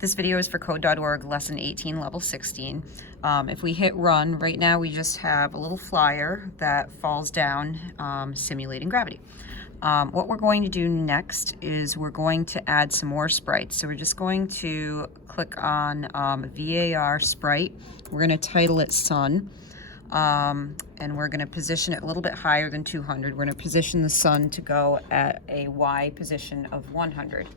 This video is for Code.org, Lesson 18, Level 16. If we hit run, right now we just have a little flyer that falls down, simulating gravity. What we're going to do next is we're going to add some more sprites. So we're just going to click on VAR Sprite. We're going to title it Sun. And we're going to position it a little bit higher than 200. We're going to position the sun to go at a Y position of 100.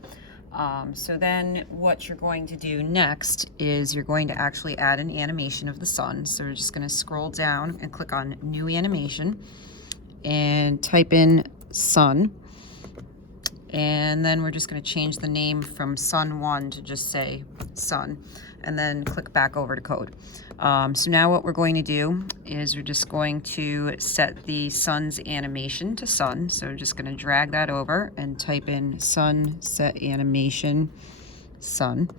So then what you're going to do next is you're going to actually add an animation of the sun. So we're just going to scroll down and click on New Animation and type in Sun. And then we're just going to change the name from Sun 1 to just say Sun, and then click back over to Code. So now what we're going to do is we're just going to set the sun's animation to sun. So we're just going to drag that over and type in sun set animation sun.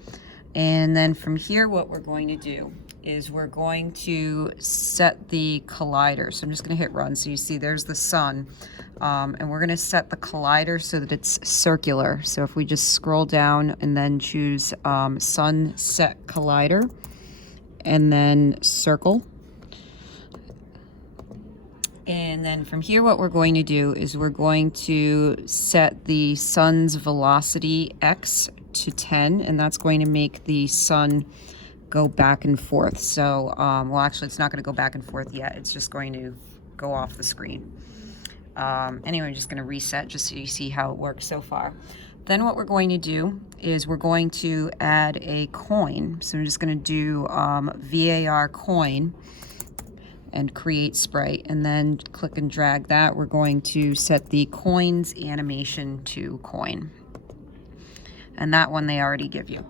And then from here what we're going to do is we're going to set the collider. So I'm just going to hit run. So you see there's the sun. And we're going to set the collider so that it's circular. So if we just scroll down and then choose sun set collider and then circle. And then from here what we're going to do is we're going to set the sun's velocity x to 10, and that's going to make the sun go back and forth. So, well, actually it's not going to go back and forth yet. It's just going to go off the screen. Anyway, I'm just going to reset just so you see how it works so far. Then what we're going to do is we're going to add a coin. So I'm just going to do VAR coin and create sprite, and then click and drag that. We're going to set the coin's animation to coin. And that one they already give you.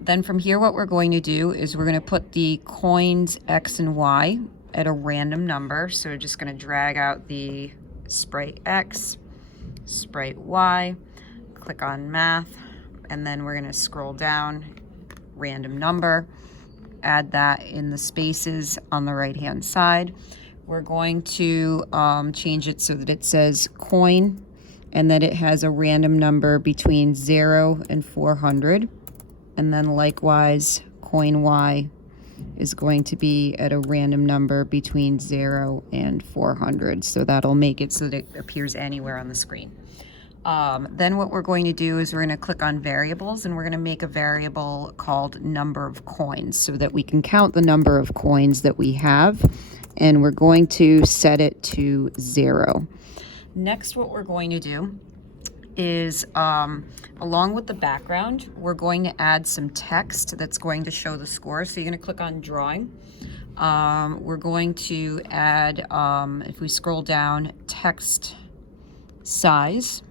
Then from here what we're going to do is we're going to put the coin's X and Y at a random number. So we're just going to drag out the sprite X, sprite Y, click on math, and then we're going to scroll down, random number, add that in the spaces on the right hand side. We're going to change it so that it says coin and that it has a random number between 0 and 400, and then likewise coin Y is going to be at a random number between 0 and 400. So that'll make it so that it appears anywhere on the screen. Then what we're going to do is we're going to click on variables, and we're going to make a variable called number of coins so that we can count the number of coins that we have, and we're going to set it to 0. Next, what we're going to do is along with the background, we're going to add some text that's going to show the score. So you're going to click on drawing. We're going to add, if we scroll down, text size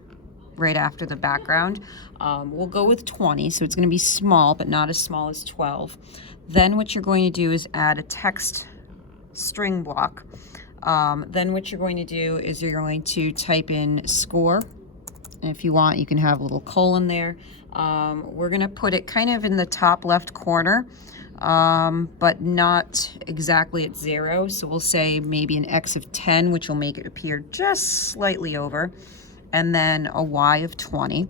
right after the background. We'll go with 20, so it's going to be small, but not as small as 12. Then what you're going to do is add a text string block. Then what you're going to do is you're going to type in score. And if you want, you can have a little colon there. We're going to put it kind of in the top left corner, but not exactly at 0. So we'll say maybe an X of 10, which will make it appear just slightly over, and then a Y of 20.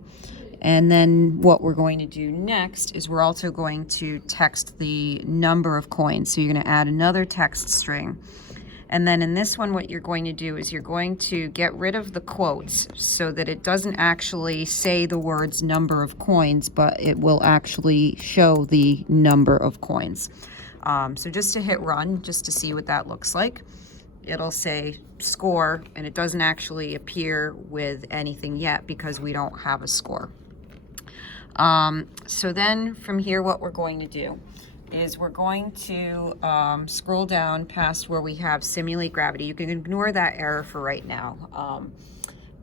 And then what we're going to do next is we're also going to text the number of coins. So you're going to add another text string. And then in this one, what you're going to do is you're going to get rid of the quotes so that it doesn't actually say the words number of coins, but it will actually show the number of coins. So just to hit run, just to see what that looks like, it'll say score, and it doesn't actually appear with anything yet because we don't have a score. So then from here, what we're going to do is we're going to scroll down past where we have simulate gravity. You can ignore that error for right now.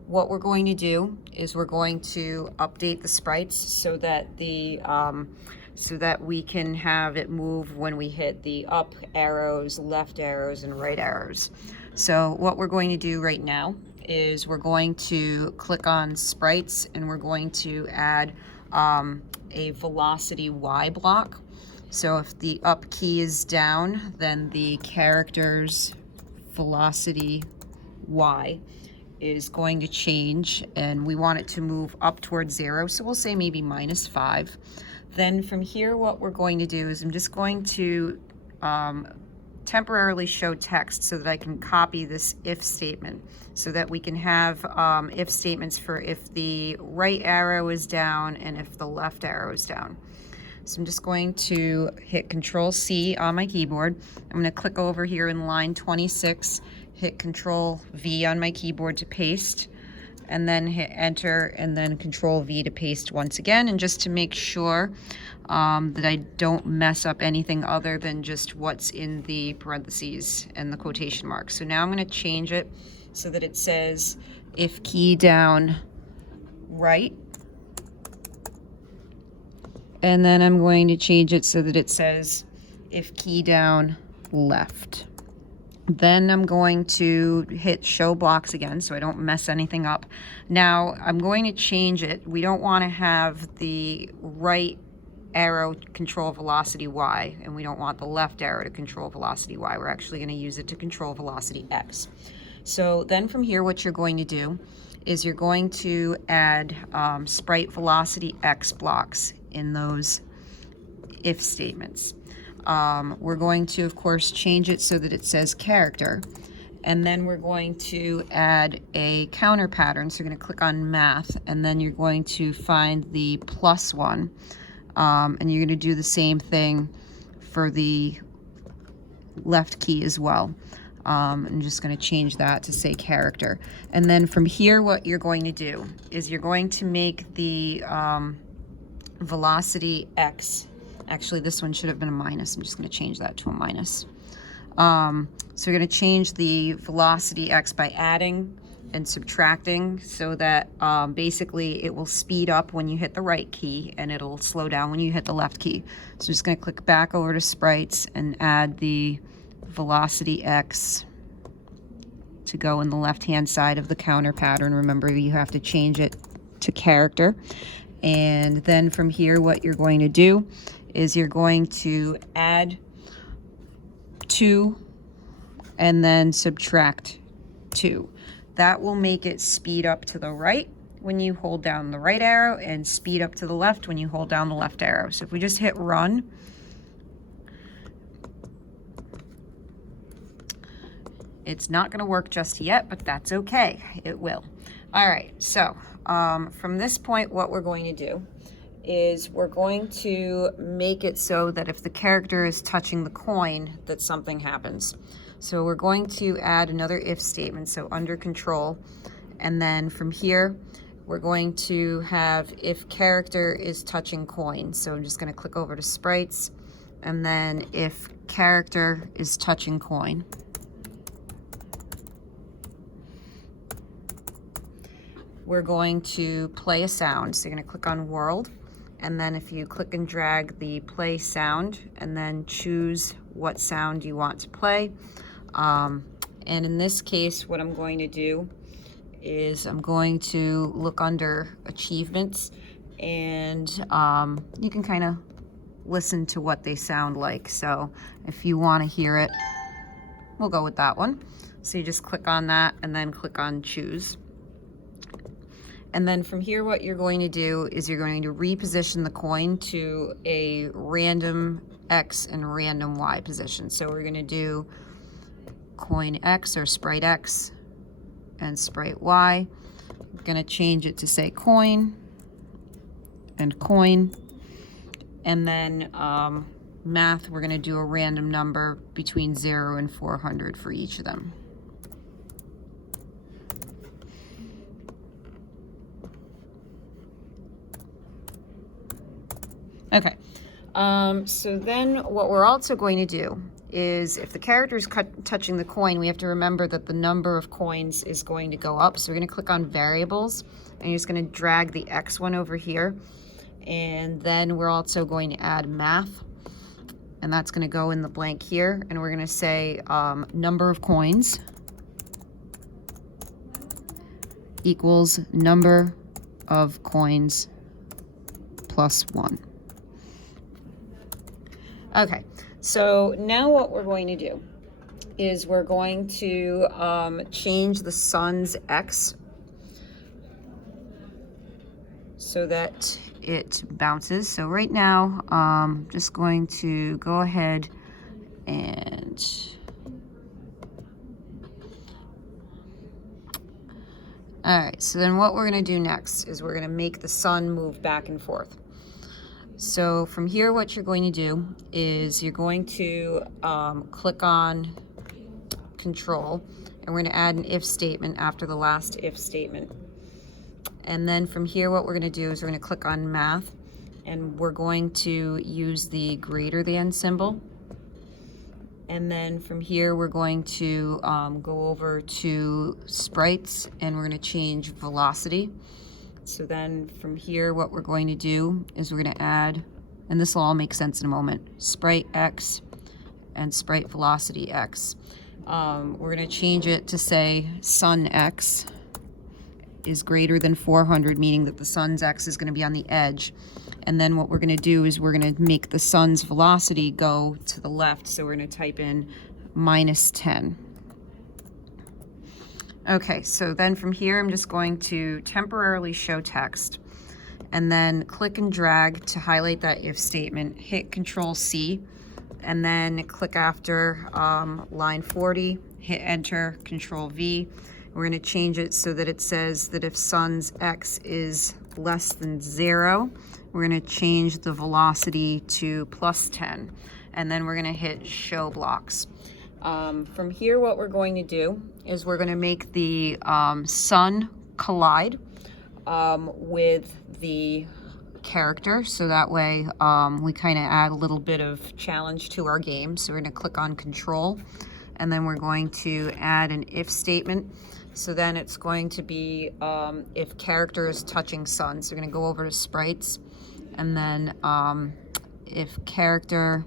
What we're going to do is we're going to update the sprites so that we can have it move when we hit the up arrows, left arrows, and right arrows. So what we're going to do right now is we're going to click on sprites, and we're going to add a velocity Y block. So if the up key is down, then the character's velocity Y is going to change, and we want it to move up towards 0. So we'll say maybe -5. Then from here, what we're going to do is I'm just going to temporarily show text so that I can copy this if statement, so that we can have if statements for if the right arrow is down and if the left arrow is down. So I'm just going to hit Control C on my keyboard. I'm going to click over here in line 26, hit Control V on my keyboard to paste, and then hit Enter, and then Control V to paste once again, and just to make sure that I don't mess up anything other than just what's in the parentheses and the quotation marks. So now I'm going to change it so that it says if key down right, and then I'm going to change it so that it says if key down left. Then I'm going to hit show blocks again so I don't mess anything up. Now I'm going to change it. We don't want to have the right arrow control velocity Y, and we don't want the left arrow to control velocity Y. We're actually going to use it to control velocity X. So then from here, what you're going to do is you're going to add sprite velocity X blocks in those if statements. We're going to, of course, change it so that it says character. And then we're going to add a counter pattern. So you're going to click on math, and then you're going to find the +1. And you're going to do the same thing for the left key as well. I'm just going to change that to say character. And then from here, what you're going to do is you're going to make the velocity X. Actually, this one should have been a minus. I'm just going to change that to a minus. So you're going to change the velocity X by adding and subtracting, so that basically it will speed up when you hit the right key and it'll slow down when you hit the left key. So I'm just going to click back over to Sprites and add the velocity X to go in the left-hand side of the counter pattern. Remember, you have to change it to character. And then from here, what you're going to do is you're going to add 2 and then subtract 2. That will make it speed up to the right when you hold down the right arrow and speed up to the left when you hold down the left arrow. So if we just hit run, it's not going to work just yet, but that's okay. It will. All right, so from this point, what we're going to do is we're going to make it so that if the character is touching the coin, that something happens. So we're going to add another if statement, so under control, and then from here we're going to have if character is touching coin. So I'm just going to click over to Sprites, and then if character is touching coin. We're going to play a sound. So you're going to click on world, and then if you click and drag the play sound, and then choose what sound you want to play. And in this case, what I'm going to do is I'm going to look under achievements, and you can kind of listen to what they sound like. So if you want to hear it, we'll go with that one. So you just click on that and then click on choose. And then from here, what you're going to do is you're going to reposition the coin to a random X and random Y position. So we're going to do coin X or sprite X and sprite Y. I'm going to change it to say coin and coin. And then math, we're going to do a random number between 0 and 400 for each of them. Okay, so then what we're also going to do is if the character is touching the coin, we have to remember that the number of coins is going to go up. So we're going to click on variables, and you're just going to drag the X one over here. And then we're also going to add math, and that's going to go in the blank here. And we're going to say number of coins equals number of coins plus 1. Okay, so now what we're going to do is we're going to change the sun's X so that it bounces. So right now, I'm just going to go ahead and all right, so then what we're going to do next is we're going to make the sun move back and forth. So from here, what you're going to do is you're going to click on control, and we're going to add an if statement after the last if statement. And then from here, what we're going to do is we're going to click on math, and we're going to use the greater than symbol. And then from here, we're going to go over to sprites, and we're going to change velocity. So then from here, what we're going to do is we're going to add, and this will all make sense in a moment, sprite X and sprite velocity X. We're going to change it to say sun X is greater than 400, meaning that the sun's X is going to be on the edge. And then what we're going to do is we're going to make the sun's velocity go to the left. So we're going to type in -10. Okay, so then from here, I'm just going to temporarily show text, and then click and drag to highlight that if statement, hit Control C, and then click after line 40, hit enter, Control V. We're going to change it so that it says that if sun's X is less than 0, we're going to change the velocity to +10, and then we're going to hit show blocks. From here, what we're going to do is we're going to make the sun collide with the character, so that way we kind of add a little bit of challenge to our game. So we're going to click on control, and then we're going to add an if statement. So then it's going to be if character is touching sun. So we're going to go over to sprites, and then if character,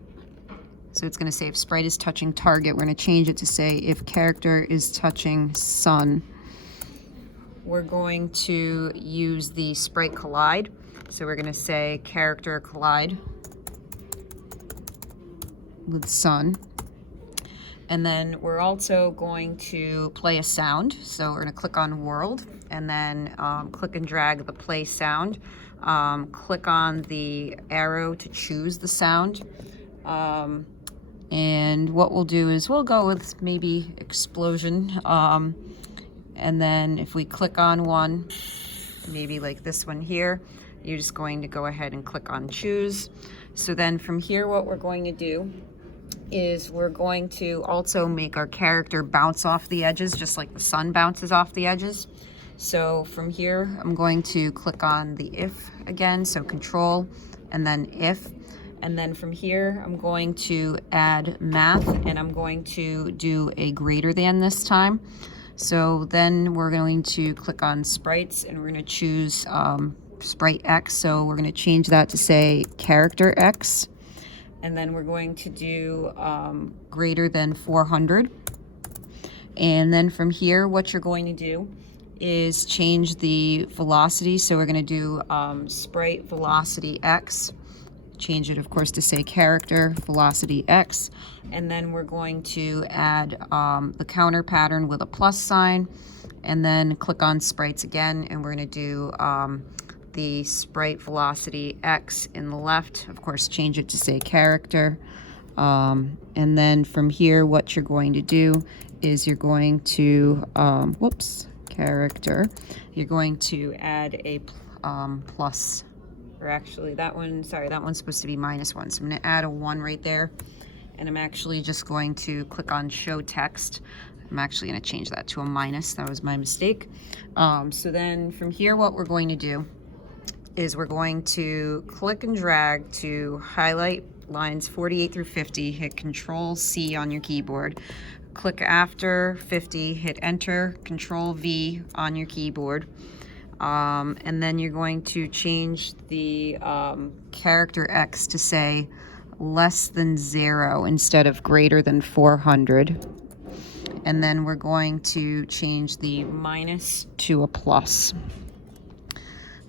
so it's going to say if sprite is touching target, we're going to change it to say if character is touching sun. We're going to use the sprite collide. So we're going to say character collide with sun. And then we're also going to play a sound. So we're going to click on world, and then click and drag the play sound. Click on the arrow to choose the sound. And what we'll do is we'll go with maybe explosion. And then if we click on one, maybe like this one here, you're just going to go ahead and click on choose. So then from here, what we're going to do is we're going to also make our character bounce off the edges, just like the sun bounces off the edges. So from here, I'm going to click on the if again, so control and then if. And then from here, I'm going to add math, and I'm going to do a greater than this time. So then we're going to click on sprites, and we're going to choose sprite X. So we're going to change that to say character X. And then we're going to do greater than 400. And then from here, what you're going to do is change the velocity. So we're going to do sprite velocity X. Change it, of course, to say character velocity X. And then we're going to add the counter pattern with a plus sign. And then click on sprites again, and we're going to do the sprite velocity X in the left. Of course, change it to say character. And then from here, what you're going to do is you're going to, character. You're going to add a plus, or actually that one, sorry, that one's supposed to be -1. So I'm going to add a 1 right there. And I'm actually just going to click on show text. I'm actually going to change that to a minus. That was my mistake. So then from here, what we're going to do is we're going to click and drag to highlight lines 48 through 50, hit Control C on your keyboard. Click after 50, hit enter, Control V on your keyboard. And then you're going to change the character X to say less than 0 instead of greater than 400. And then we're going to change the minus to a plus.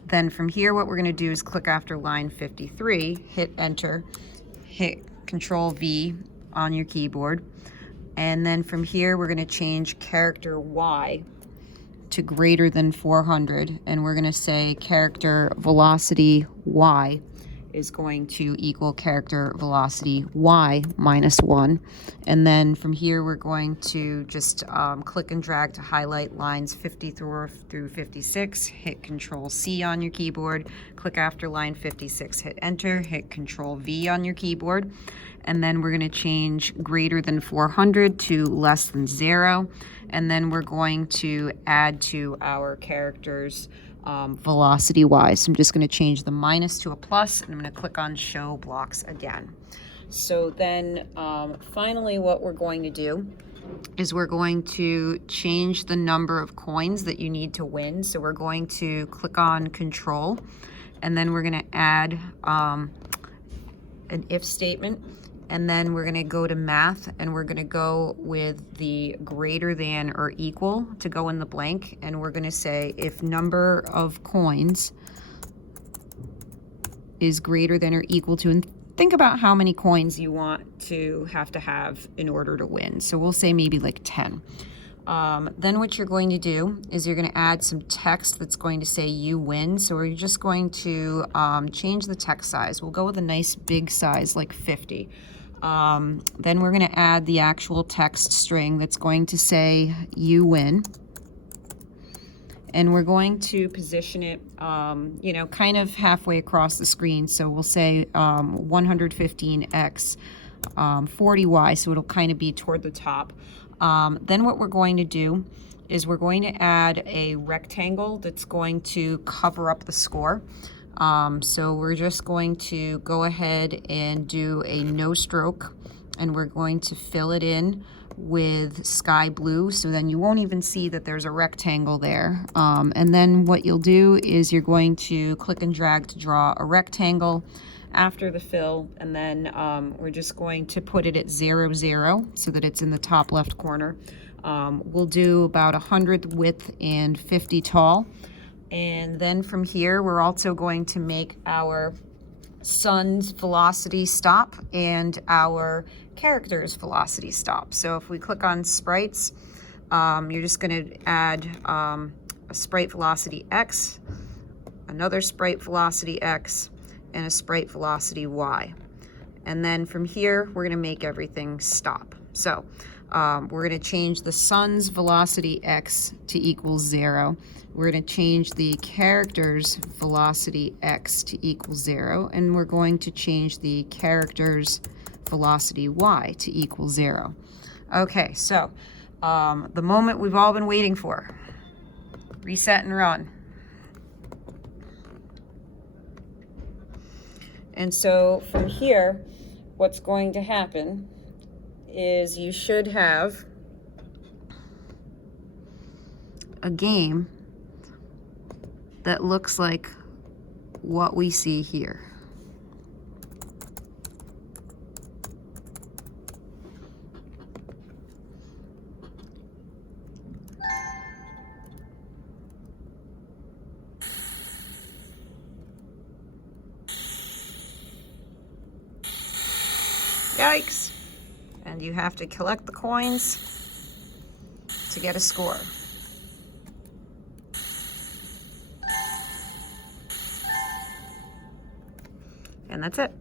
Then from here, what we're going to do is click after line 53, hit enter, hit Control V on your keyboard. And then from here, we're going to change character Y to greater than 400, and we're going to say character velocity y is going to equal character velocity y minus 1. And then from here, we're going to just click and drag to highlight lines 54 through 56. Hit Control C on your keyboard. Click after line 56, hit Enter, hit Control V on your keyboard. And then we're going to change greater than 400 to less than 0. And then we're going to add to our characters velocity-wise. So I'm just going to change the minus to a plus, and I'm going to click on Show Blocks again. So then finally what we're going to do is we're going to change the number of coins that you need to win. So we're going to click on Control, and then we're going to add an if statement. And then we're going to go to math, and we're going to go with the greater than or equal to go in the blank. And we're going to say if number of coins is greater than or equal to, and think about how many coins you want to have in order to win. So we'll say maybe like 10. Then what you're going to do is you're going to add some text that's going to say you win. So we're just going to change the text size. We'll go with a nice big size like 50. Then we're going to add the actual text string that's going to say you win. And we're going to position it, you know, kind of halfway across the screen. So we'll say 115x 40y, so it'll kind of be toward the top. Then what we're going to do is we're going to add a rectangle that's going to cover up the score. So we're just going to go ahead and do a no stroke, and we're going to fill it in with sky blue, so then you won't even see that there's a rectangle there. And then what you'll do is you're going to click and drag to draw a rectangle after the fill, and then we're just going to put it at 0, 0 so that it's in the top left corner. We'll do about 100 width and 50 tall. And then from here, we're also going to make our sun's velocity stop and our character's velocity stop. So if we click on sprites, you're just going to add a sprite velocity X, another sprite velocity X, and a sprite velocity Y. And then from here, we're going to make everything stop. So we're going to change the sun's velocity X to equal 0. We're going to change the character's velocity X to equal 0. And we're going to change the character's velocity Y to equal 0. Okay, so the moment we've all been waiting for. Reset and run. And so from here, what's going to happen is you should have a game that looks like what we see here. Yikes! And you have to collect the coins to get a score. And that's it.